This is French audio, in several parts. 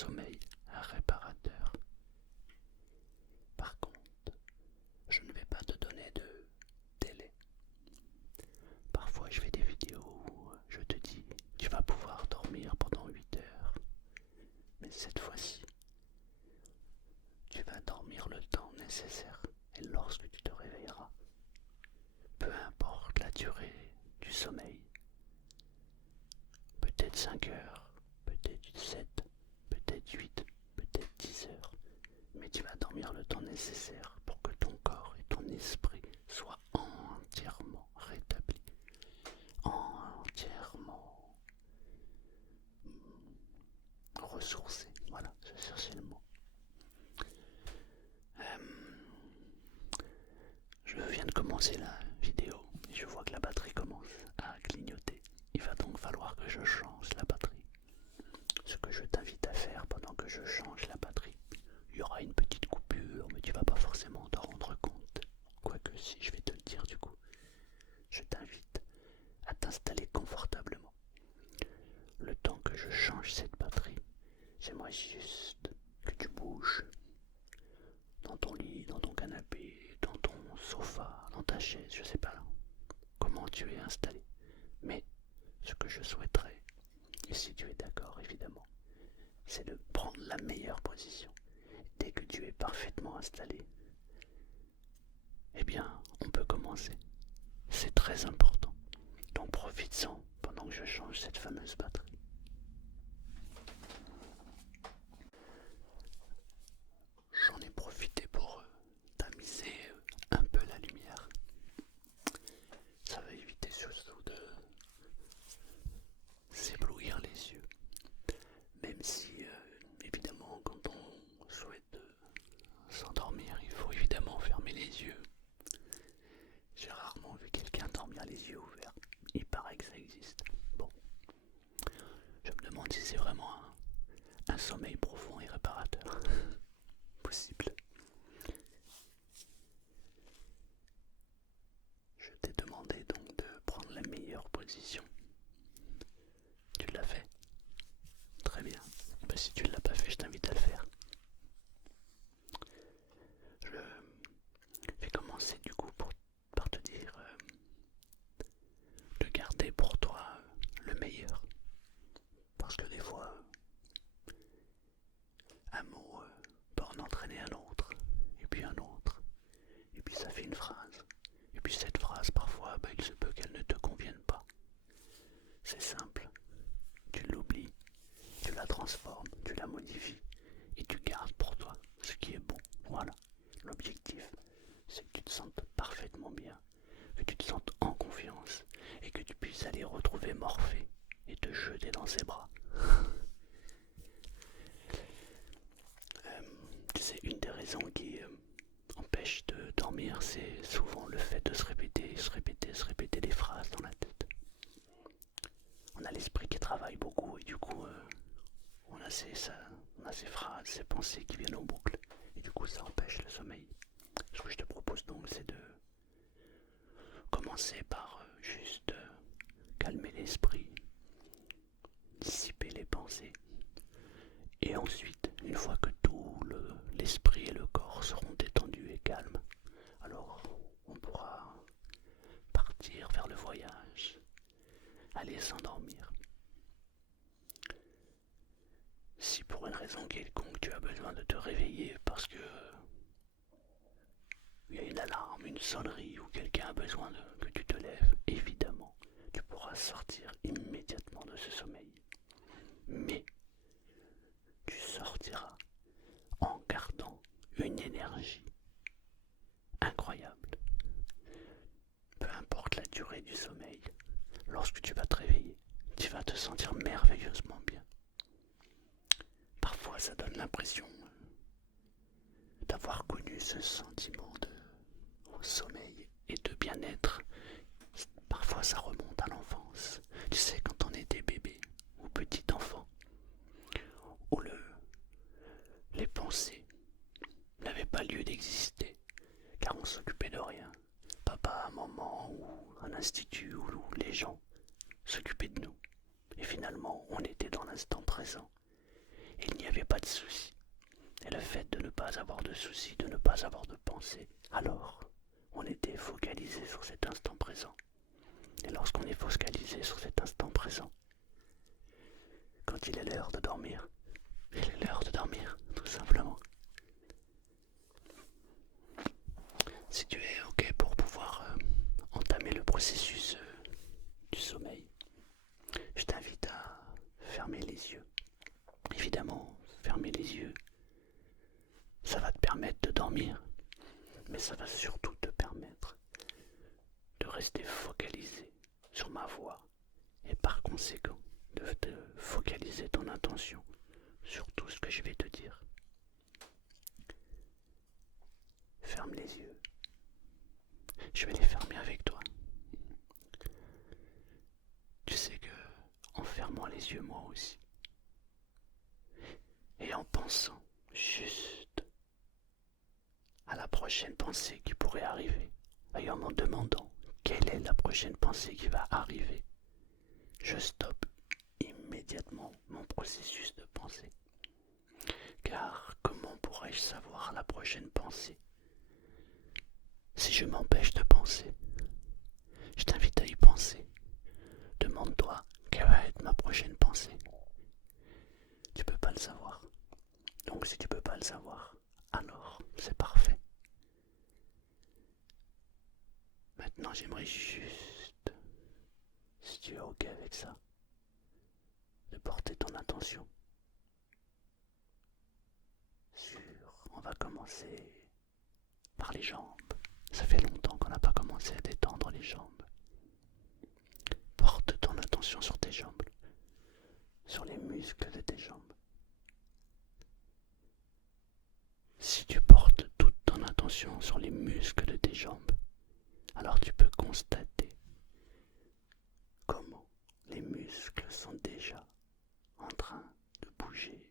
sommeil réparateur. Par contre, je ne vais pas te donner de délai. Parfois je fais des vidéos où je te dis tu vas pouvoir dormir pendant 8 heures. Mais cette fois-ci, tu vas dormir le temps nécessaire. Et lorsque tu te réveilleras, peu importe la durée du sommeil, peut-être 5 heures, peut-être 7, peut-être 8, peut-être 10 heures, mais tu vas dormir le temps nécessaire pour que ton corps et ton esprit soient entièrement rétablis, entièrement ressourcés. Voilà, je cherchais le mot. Je viens de commencer la vidéo et je vois que la batterie commence à clignoter. Il va donc falloir que je change la batterie. Ce que je t'invite à faire pendant que je change la batterie, il y aura une petite coupure, mais tu vas pas forcément t'en rendre compte. Quoique si, je vais te le dire du coup. Je t'invite à t'installer confortablement. Le temps que je change cette batterie, j'aimerais juste que tu bouges dans ton lit, dans ton canapé, dans ton sofa, dans ta chaise, je sais pas comment tu es installé. Mais ce que je souhaiterais, et si tu es d'accord évidemment, c'est de prendre la meilleure position. Dès que tu es parfaitement installé, eh bien, on peut commencer. C'est très important. Donc profites-en pendant que je change cette fameuse batterie. J'en ai profité pour tamiser un peu la lumière. Ça va éviter surtout de s'éblouir les yeux. Même si, évidemment, quand on souhaite s'endormir, il faut évidemment fermer les yeux. J'ai rarement vu quelqu'un dormir les yeux ouverts. Il paraît que ça existe. Bon, je me demande si c'est vraiment un sommeil profond et réparateur. Possible. Je t'ai demandé donc de prendre la meilleure position. Tu l'as fait? Très bien. Ben, si tu ne l'as pas fait, je t'invite à le faire. Je vais commencer du coup par te dire de garder pour toi le meilleur. Parce que des fois, un mot peut en entraîner un autre, et puis un autre, et puis ça fait une phrase. Et puis cette phrase, parfois, il se peut qu'elle ne te convienne pas. C'est simple. Tu l'oublies, tu la transformes, tu la modifies, et tu gardes pour toi ce qui est bon. Voilà. L'objectif, c'est que tu te sentes parfaitement bien, que tu te sentes en confiance, et que tu puisses aller retrouver Morphée et te jeter dans ses bras. Tu sais, une des raisons qui empêche de dormir, c'est souvent le fait de se répéter des phrases dans la tête. On a l'esprit qui travaille beaucoup et du coup, on a ces phrases, ces pensées qui viennent en boucle. Et du coup, ça empêche le sommeil. Ce que je te propose donc, c'est de commencer par juste calmer l'esprit, dissiper les pensées. Et ensuite, une fois que tout l'esprit et le corps seront détendus et calmes, alors on pourra partir vers le voyage, aller s'endormir. Si pour une raison quelconque tu as besoin de te réveiller parce que il y a une alarme, une sonnerie ou quelqu'un a besoin que tu te lèves, évidemment, tu pourras sortir immédiatement de ce sommeil. Mais tu sortiras en gardant une énergie incroyable. Peu importe la durée du sommeil, lorsque tu vas te réveiller, tu vas te sentir merveilleusement bien. Parfois, ça donne l'impression d'avoir connu ce sentiment de sommeil et de bien-être. Parfois, ça remonte à l'enfance. Tu sais, quand on était bébé ou petit enfant, où les pensées n'avaient pas lieu d'exister, car on s'occupait de rien. Papa, maman ou un institut où les gens s'occupaient de nous. Et finalement, on était dans l'instant présent. et il n'y avait pas de soucis. Et le fait de ne pas avoir de soucis, de ne pas avoir de pensée, alors on était focalisé sur cet instant présent. Et lorsqu'on est focalisé sur cet instant présent, quand il est l'heure de dormir, il est l'heure de dormir, tout simplement. Si tu es OK pour pouvoir entamer le processus du sommeil, je t'invite à fermer les yeux. Évidemment, fermer les yeux, ça va te permettre de dormir, mais ça va surtout te permettre de rester focalisé sur ma voix et par conséquent de te focaliser ton attention sur tout ce que je vais te dire. Ferme les yeux. Je vais les fermer avec toi. Tu sais que en fermant les yeux moi aussi, et en pensant juste à la prochaine pensée qui pourrait arriver, et en m'en demandant quelle est la prochaine pensée qui va arriver, je stoppe immédiatement mon processus de pensée. Car comment pourrais-je savoir la prochaine pensée si je m'empêche de penser? Je t'invite à y penser. Demande-toi quelle va être ma prochaine pensée. Tu peux pas le savoir. Donc si tu peux pas le savoir, alors c'est parfait. Maintenant j'aimerais juste, si tu es OK avec ça, de porter ton attention sur, on va commencer par les jambes. Ça fait longtemps qu'on n'a pas commencé à détendre les jambes. Porte ton attention sur tes jambes, sur les muscles de tes jambes. Si tu portes toute ton attention sur les muscles de tes jambes, alors tu peux constater comment les muscles sont déjà en train de bouger,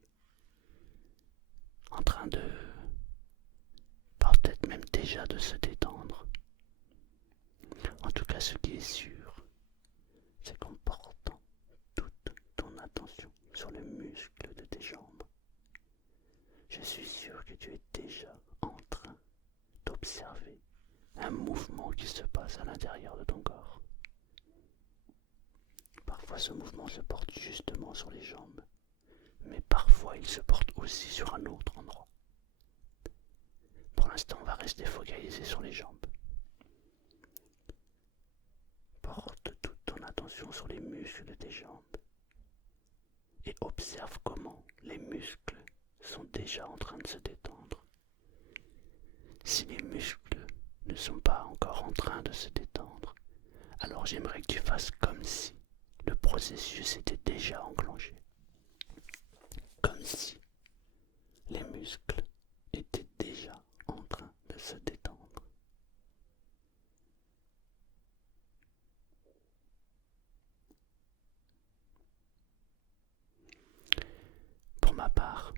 en train de, peut-être même déjà de se détendre. En tout cas, ce qui est sûr, c'est qu'en portant toute ton attention sur le muscle de tes jambes, je suis sûr que tu es déjà en train d'observer un mouvement qui se passe à l'intérieur de ton corps. Parfois ce mouvement se porte justement sur les jambes, mais parfois il se porte aussi sur un autre endroit. Pour l'instant, on va rester focalisé sur les jambes. Porte toute ton attention sur les muscles de tes jambes et observe comment les muscles sont déjà en train de se détendre. Si les muscles ne sont pas encore en train de se détendre, alors j'aimerais que tu fasses comme si le processus était déjà enclenché. Comme si les muscles étaient déjà en train de se détendre. Pour ma part,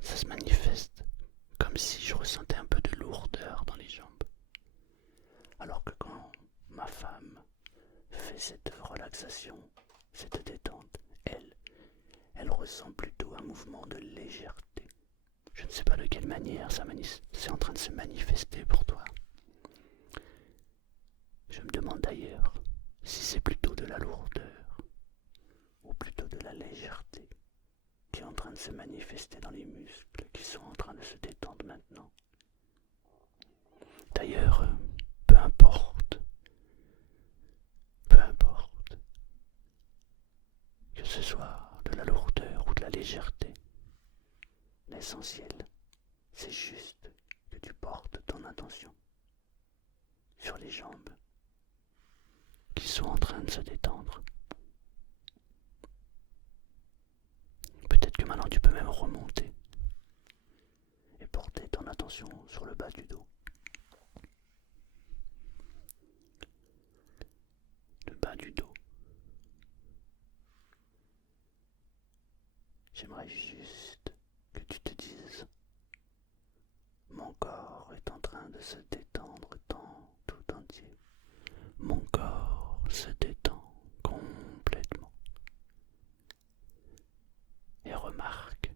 ça se manifeste comme si je ressentais un peu de lourdeur dans les jambes. Alors que quand ma femme fait cette relaxation, cette détente, elle ressent plutôt un mouvement de légèreté. Je ne sais pas de quelle manière c'est en train de se manifester pour toi. Je me demande d'ailleurs si c'est plutôt de la lourdeur ou plutôt de la légèreté qui est en train de se manifester dans les muscles qui sont en train de se détendre maintenant. D'ailleurs, peu importe que ce soit de la lourdeur ou de la légèreté, l'essentiel, c'est juste que tu portes ton attention sur les jambes qui sont en train de se détendre. Peut-être que maintenant tu peux même remonter et porter ton attention sur le bas du dos. Le bas du dos. J'aimerais juste que tu te dises: mon corps est en train de se détendre tout entier. Mon corps se détend complètement. Et remarque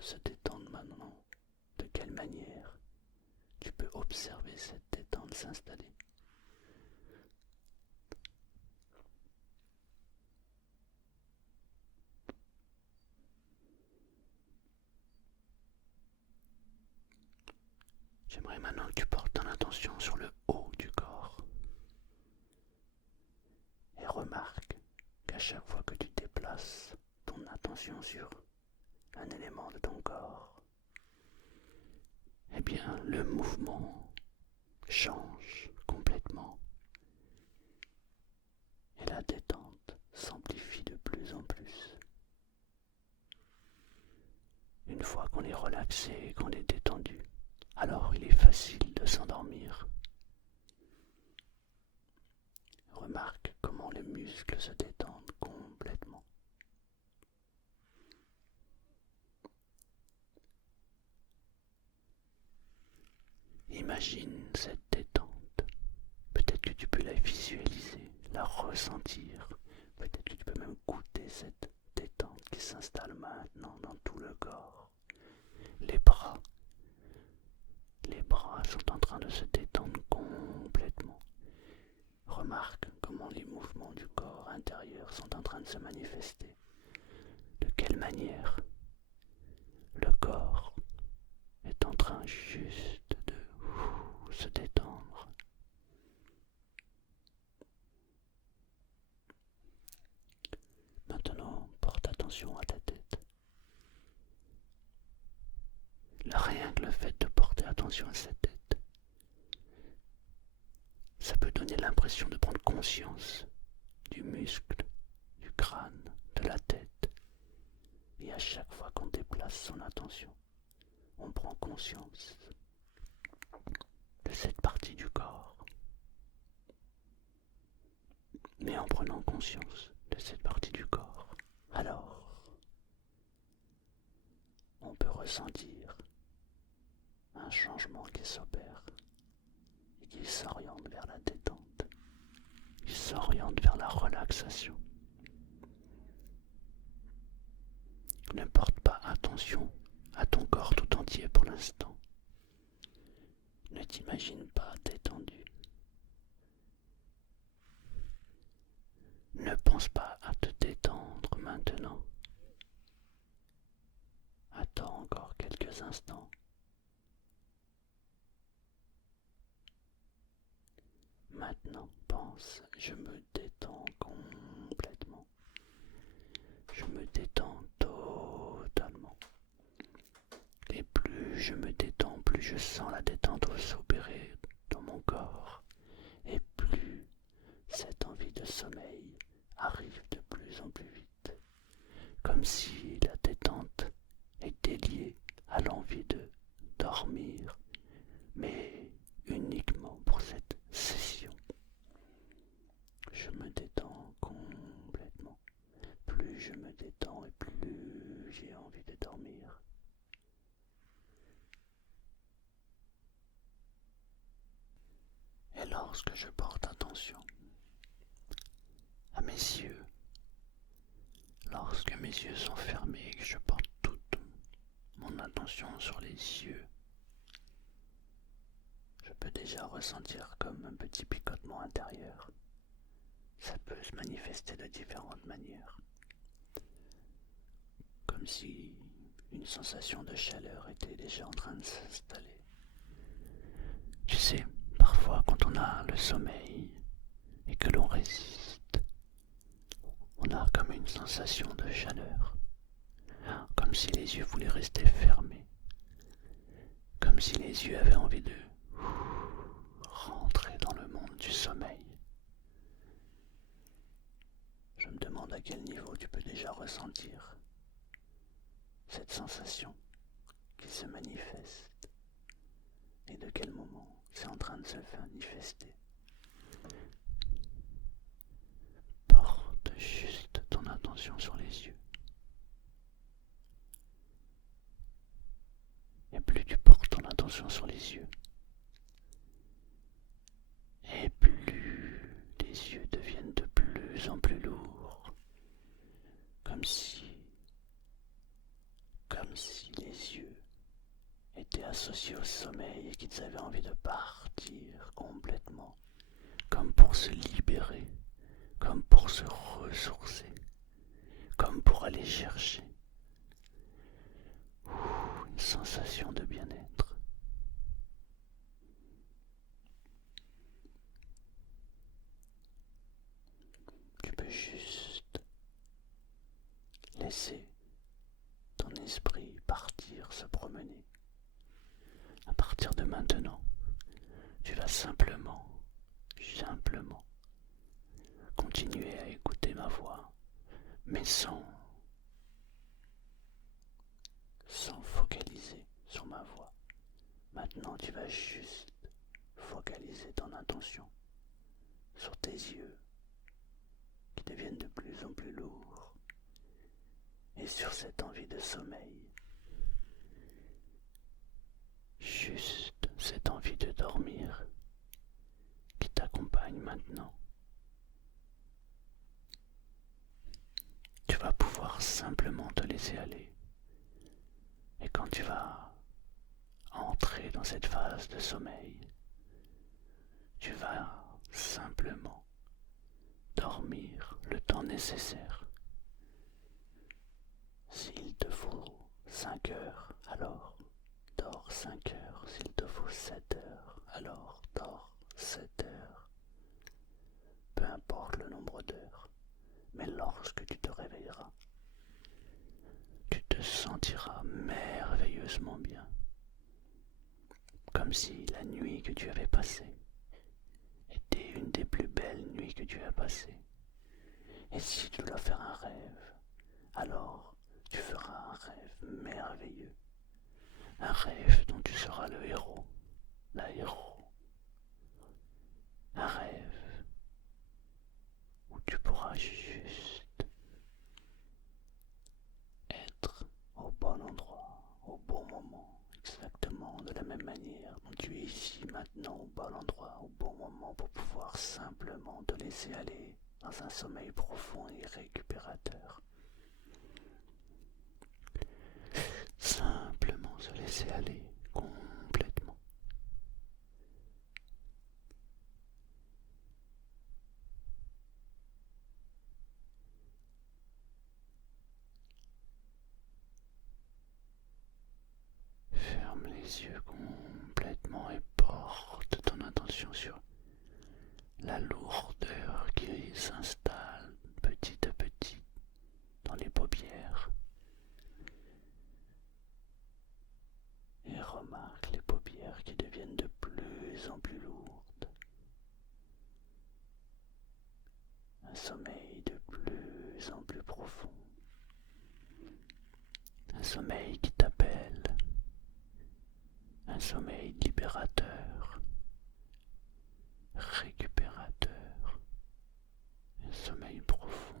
de se détendre maintenant. De quelle manière tu peux observer cette détente s'installer? J'aimerais maintenant que tu portes ton attention sur le haut du corps et remarque qu'à chaque fois que tu déplaces ton attention sur un élément de ton corps, eh bien le mouvement change complètement et la détente s'amplifie de plus en plus. Une fois qu'on est relaxé et qu'on est détendu, alors il est facile de s'endormir. Remarque comment les muscles se détendent complètement. Imagine cette détente. Peut-être que tu peux la visualiser, la ressentir. Peut-être que tu peux même goûter cette détente qui s'installe maintenant dans tout le corps. Les bras sont en train de se détendre complètement. Remarque comment les mouvements du corps intérieur sont en train de se manifester. De quelle manière le corps est en train juste de se détendre. Maintenant, porte attention à ta tête. Rien que le fait de porter attention à sa tête, ça peut donner l'impression de prendre conscience du muscle, du crâne, de la tête. Et à chaque fois qu'on déplace son attention, on prend conscience de cette partie du corps. Mais en prenant conscience de cette partie du corps, alors on peut ressentir un changement qui s'opère et qui s'oriente vers la détente, qui s'oriente vers la relaxation. Ne porte pas attention à ton corps tout entier pour l'instant. Ne t'imagine pas détendu. Ne pense pas à te détendre maintenant. Attends encore quelques instants. Maintenant, pense, je me détends complètement. Je me détends totalement. Et plus je me détends, plus je sens la détente s'opérer dans mon corps. Et plus cette envie de sommeil arrive de plus en plus vite. Comme si la détente était liée à l'envie de dormir, mais uniquement pour cette session. Je me détends complètement. Plus je me détends et plus j'ai envie de dormir. Et lorsque je porte attention à mes yeux, lorsque mes yeux sont fermés et que je porte toute mon attention sur les yeux, je peux déjà ressentir comme un petit picotement intérieur. Ça peut se manifester de différentes manières. Comme si une sensation de chaleur était déjà en train de s'installer. Tu sais, parfois quand on a le sommeil et que l'on résiste, on a comme une sensation de chaleur. Comme si les yeux voulaient rester fermés. Comme si les yeux avaient envie de rentrer dans le monde du sommeil. Je me demande à quel niveau tu peux déjà ressentir cette sensation qui se manifeste et de quel moment c'est en train de se manifester. Porte juste ton attention sur les yeux. Et plus tu portes ton attention sur les yeux, et plus les yeux deviennent de plus en plus lourds, comme si les associés au sommeil et qu'ils avaient envie de partir complètement, comme pour se libérer, comme pour se ressourcer, comme pour aller chercher une sensation de bien-être. Tu peux juste laisser ton esprit partir, se promener. À partir de maintenant, tu vas simplement continuer à écouter ma voix, mais sans focaliser sur ma voix. Maintenant, tu vas juste focaliser ton attention sur tes yeux qui deviennent de plus en plus lourds et sur cette envie de sommeil. Juste cette envie de dormir qui t'accompagne maintenant. Tu vas pouvoir simplement te laisser aller. Et quand tu vas entrer dans cette phase de sommeil, tu vas simplement dormir le temps nécessaire. S'il te faut 5 heures, alors dors 5 heures. S'il te faut 7 heures, alors dors 7 heures. Peu importe le nombre d'heures, mais lorsque tu te réveilleras, tu te sentiras merveilleusement bien, comme si la nuit que tu avais passée était une des plus belles nuits que tu as passées. Et si tu dois faire un rêve, alors tu feras un rêve merveilleux, un rêve dont tu seras le héros, la héros, un rêve où tu pourras juste être au bon endroit, au bon moment, exactement de la même manière dont tu es ici maintenant au bon endroit, au bon moment pour pouvoir simplement te laisser aller dans un sommeil profond et récupérateur. Simplement se laisser aller complètement. Ferme les yeux complètement et porte ton attention sur la lourdeur qui s'installe petit à petit dans les paupières. Et remarque les paupières qui deviennent de plus en plus lourdes. Un sommeil de plus en plus profond. Un sommeil qui t'appelle. Un sommeil libérateur, récupérateur. Un sommeil profond.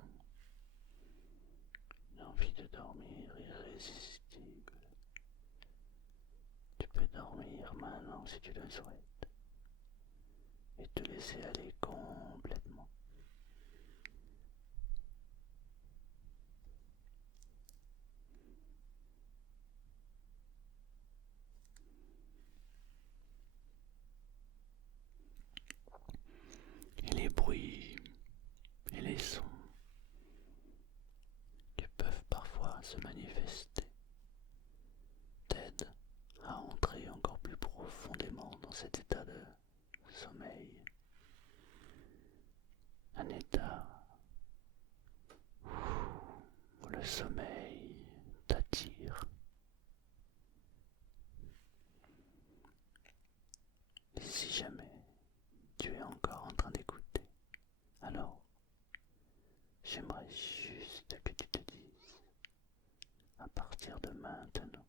Une envie de dormir irrésistible. Tu peux dormir maintenant si tu le souhaites et te laisser aller complètement. Et les bruits et les sons qui peuvent parfois se manifester t'aident à entrer encore plus profondément dans cet état de sommeil. Un état où le sommeil t'attire. Et si jamais tu es encore en train d'écouter, alors j'aimerais juste que tu te dises, à partir de maintenant,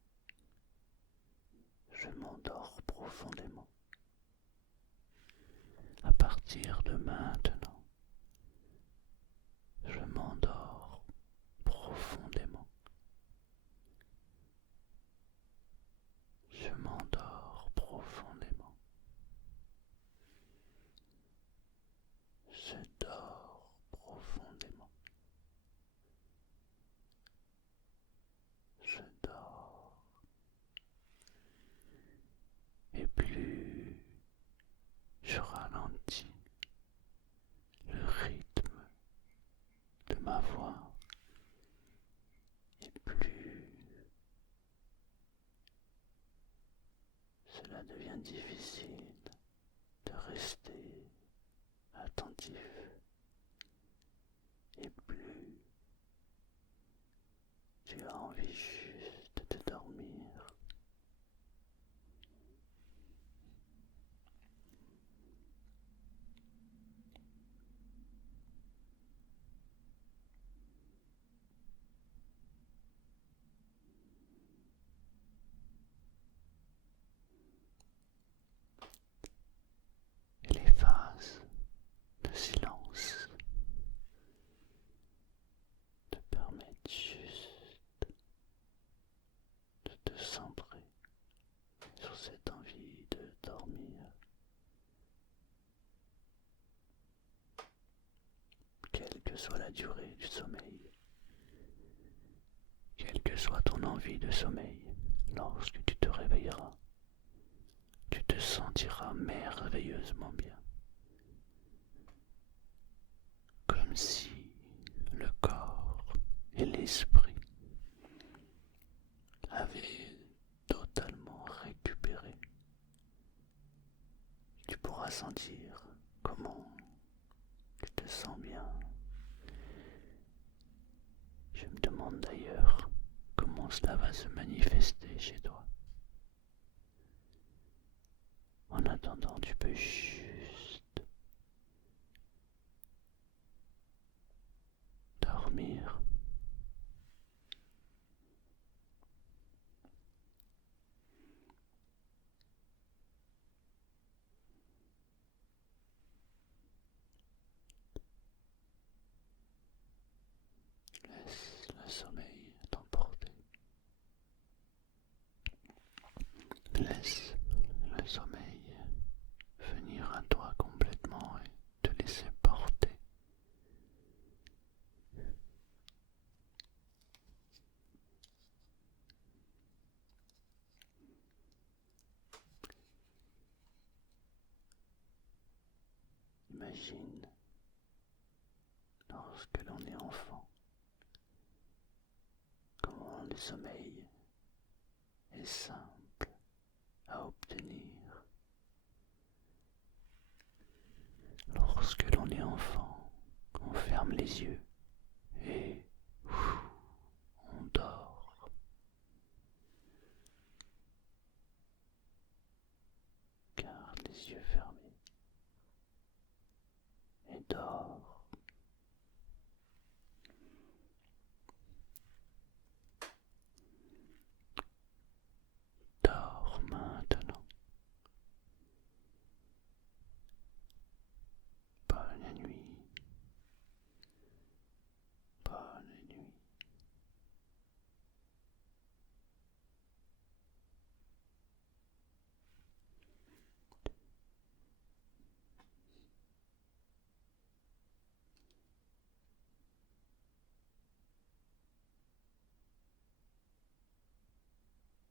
je m'endors profondément. À partir de maintenant, je m'endors profondément. Je m'endors profondément. Je dors profondément. Je dors. cela devient difficile de rester attentif et plus tu as envie juste de dormir. Et les phases de silence te permettent juste de te centrer sur cette envie de dormir, quelle que soit la durée du sommeil, quelle que soit ton envie de sommeil. Lorsque tu te réveilleras, tu te sentiras merveilleusement bien, comme si le corps et l'esprit avaient totalement récupéré. Tu pourras sentir comment tu te sens bien. Je me demande d'ailleurs comment cela va se manifester chez toi. En attendant, tu peux juste dormir. Laisse le sommeil t'emporter. Laisse le sommeil venir à toi complètement et te laisser porter. Imagine lorsque l'on est enfant, comment le sommeil est simple à obtenir. Lorsque l'on est enfant, on ferme les yeux